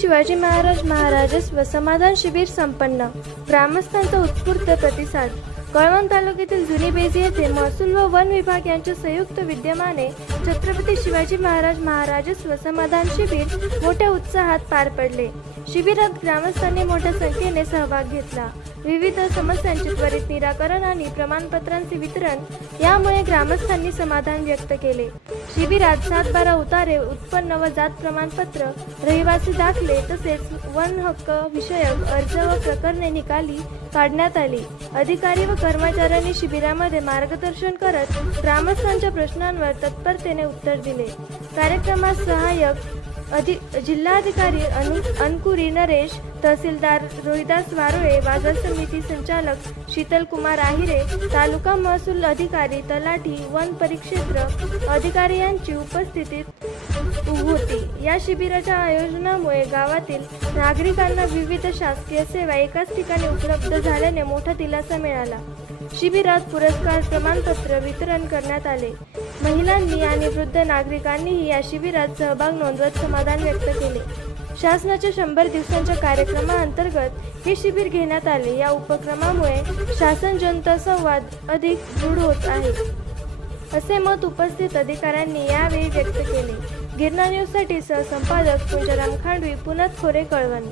शिवाजी महाराज महाराजस्व समाधान शिबिर संपन्न. ग्रामस्थांचा उत्स्फूर्त प्रतिसाद. कळवण तालुक्यातील जुनी बेजी येथे महसूल व वन विभाग यांच्या संयुक्त विद्यमाने छत्रपती शिवाजी महाराज महाराजस्व समाधान शिबिर मोठ्या उत्साहात पार पडले. शिबिरात ग्रामस्थांनी मोठ्या संख्येने सहभाग घेतला. विविध समस्यांचे त्वरित निराकरण आणि प्रमाणपत्रांचे वितरण यामुळे ग्रामस्थांनी समाधान व्यक्त केले. शिबिरात सात बारा उतारे उत्पन्न व जात प्रमाणपत्र रहिवासी दाखले तसेच वन हक्क विषयक अर्ज व प्रकरणे निकाली काढण्यात आली. अधिकारी व कर्मचाऱ्यांनी शिबिरामध्ये मार्गदर्शन करत ग्रामस्थांच्या प्रश्नांवर तत्परतेने उत्तर दिले. कार्यक्रमात सहाय्यक अधि जिल्हाधिकारी अनु अनकुरी नरेश तहसीलदार रोहिदास वारोळे बाजार समिती संचालक शीतल कुमार आहिरे तालुका महसूल अधिकारी तलाठी वन परिक्षेत्र अधिकारी यांची उपस्थितीत होती. या शिबिराच्या आयोजनामुळे गावातील नागरिकांना विविध शासकीय सेवा एकाच ठिकाणी उपलब्ध झाल्याने मोठा दिलासा मिळाला. शिबिरात पुरस्कार प्रमाणपत्र वितरण करण्यात आले. महिलांनी आणि वृद्ध नागरिकांनीही या शिबिरात सहभाग नोंदवत समाधान व्यक्त केले. शासनाच्या शंभर दिवसांच्या कार्यक्रमाअंतर्गत हे शिबिर घेण्यात आले. या उपक्रमामुळे शासन जनता संवाद अधिक दृढ होत आहे. असे मत उपस्थित अधिकाऱ्यांनी यावेळी व्यक्त केले. गिरणा न्यूजसाठी सहसंपादक कुंजराम खांडवी पुनत खोरे कळवण.